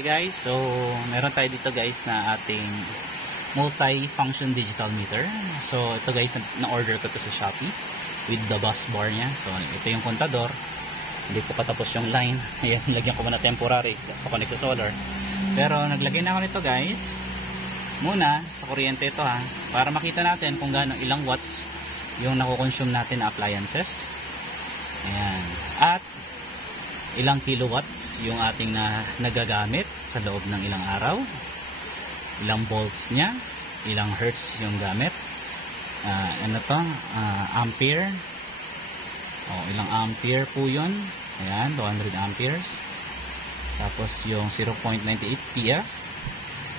Hi guys, so meron tayo dito guys na ating multi-function digital meter. So ito guys, na-order ko to sa Shopee with the bus bar nya. So ito yung kontador, hindi ko pa tapos yung line. Ayan, lagyan ko muna temporary, pa-connect sa solar. Pero naglagay na ako nito guys, muna sa kuryente ito ha, para makita natin kung gaano ilang watts yung nakukonsume natin na appliances. Ayan, at ilang kilowatts yung ating nagagamit sa loob ng ilang araw, ilang volts nya, ilang hertz yung gamit, ano to, ampere, ilang ampere po yun. Ayan, 200 amperes. Tapos yung 0.98 pf.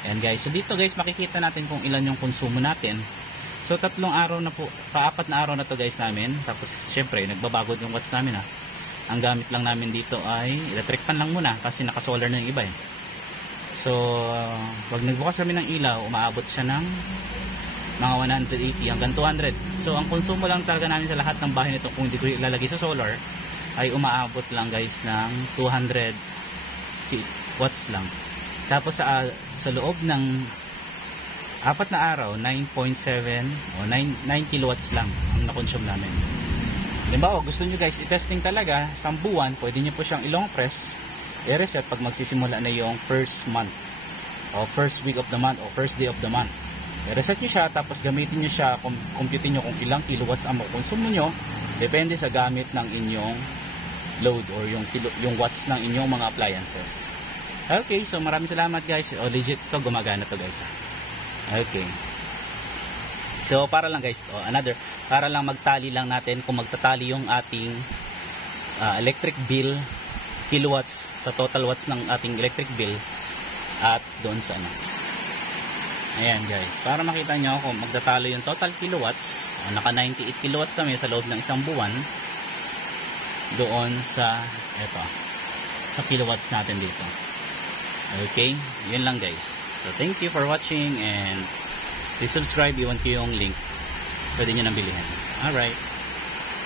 Ayan guys, so dito guys makikita natin kung ilan yung konsumo natin. So tatlong araw na po, paapat na araw na to guys namin. Tapos syempre nagbabago yung watts namin ha. Ang gamit lang namin dito ay electric fan lang muna kasi naka-solar na yung iba eh. So, pag nagbukas kami ng ilaw, umaabot siya ng mga 180 hanggang 200. So, ang konsumo lang talaga namin sa lahat ng bahay nito kung hindi ko ilalagay sa solar ay umaabot lang guys ng 200 watts lang. Tapos sa loob ng apat na araw, 9.7 o 9 kilowatts lang ang na-consume namin. Halimbawa, gusto nyo guys i-testing talaga sa buwan, pwede nyo po siyang i-long press, i-reset pag magsisimula na yung first month o first week of the month o first day of the month. I-reset nyo siya, tapos gamitin nyo siya, compute nyo kung ilang kilowatts ang makonsumo nyo, depende sa gamit ng inyong load or yung watts ng inyong mga appliances. Okay, so maraming salamat guys. Legit to, gumagana to guys. Okay. So para lang guys, para lang magtali lang natin kung magtatali yung ating electric bill, kilowatts sa total watts ng ating electric bill at doon sa ano. Ayan guys, para makita nyo kung magtatalo yung total kilowatts, naka 98 kilowatts kami sa loob ng isang buwan doon sa sa kilowatts natin dito. Okay, yun lang guys. So thank you for watching and please subscribe, iwan ko yung link. Pwede nyo nang bilihan. Alright.